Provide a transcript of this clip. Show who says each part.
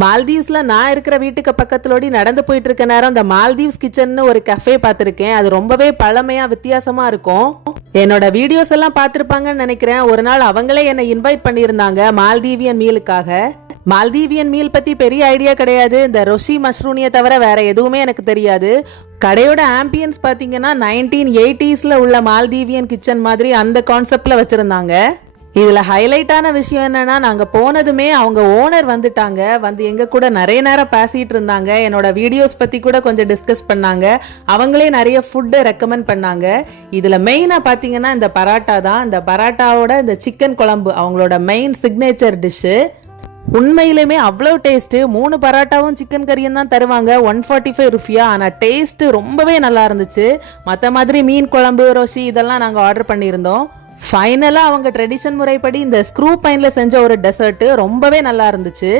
Speaker 1: மால்தீவ்ஸ்ல நான் இருக்கிற வீட்டுக்கு பக்கத்துலோடி நடந்து போயிட்டு இருக்க நேரம் இந்த மால்தீவ்ஸ் கிச்சன்னு ஒரு கஃபே பார்த்துருக்கேன். அது ரொம்பவே பழமையா வித்தியாசமா இருக்கும். என்னோட வீடியோஸ் எல்லாம் பார்த்துருப்பாங்கன்னு நினைக்கிறேன். ஒரு நாள் அவங்களே என்னை இன்வைட் பண்ணியிருந்தாங்க மால்தீவியன் மீலுக்காக மால்தீவியன் மீல் பத்தி பெரிய ஐடியா கிடையாது. இந்த ரொஷி மஷ்ரூனியை தவிர வேற எதுவுமே எனக்கு தெரியாது. கடையோட ஆம்பியன்ஸ் பார்த்தீங்கன்னா நைன்டீன் எயிட்டிஸில் உள்ள மால்தீவியன் கிச்சன் மாதிரி அந்த கான்செப்டில் வச்சுருந்தாங்க. இதில் ஹைலைட்டான விஷயம் என்னென்னா நாங்கள் போனதுமே அவங்க ஓனர் வந்துட்டாங்க. வந்து எங்கள் கூட நிறைய நேரம் பேசிகிட்டு இருந்தாங்க. என்னோட வீடியோஸ் பற்றி கூட கொஞ்சம் டிஸ்கஸ் பண்ணாங்க. அவங்களே நிறைய ஃபுட்டை ரெக்கமெண்ட் பண்ணாங்க. இதில் மெயினாக பார்த்தீங்கன்னா இந்த பராட்டா தான். இந்த பராட்டாவோட இந்த சிக்கன் குழம்பு அவங்களோட மெயின் சிக்னேச்சர் டிஷ்ஷு உண்மையிலுமே அவ்வளோ டேஸ்ட்டு மூணு பரோட்டாவும் சிக்கன் கறியும் தான் தருவாங்க. ஒன் ஃபார்ட்டி ஃபைவ் ருஃபியா ஆனால் டேஸ்ட்டு ரொம்பவே நல்லா இருந்துச்சு. மற்ற மாதிரி மீன் குழம்பு ரோசி இதெல்லாம் நாங்கள் ஆர்டர் பண்ணியிருந்தோம். ஃபைனலாக அவங்க ட்ரெடிஷன் முறைப்படி இந்த ஸ்க்ரூ பைனில் செஞ்ச ஒரு டெசர்ட்டு ரொம்பவே நல்லா இருந்துச்சு.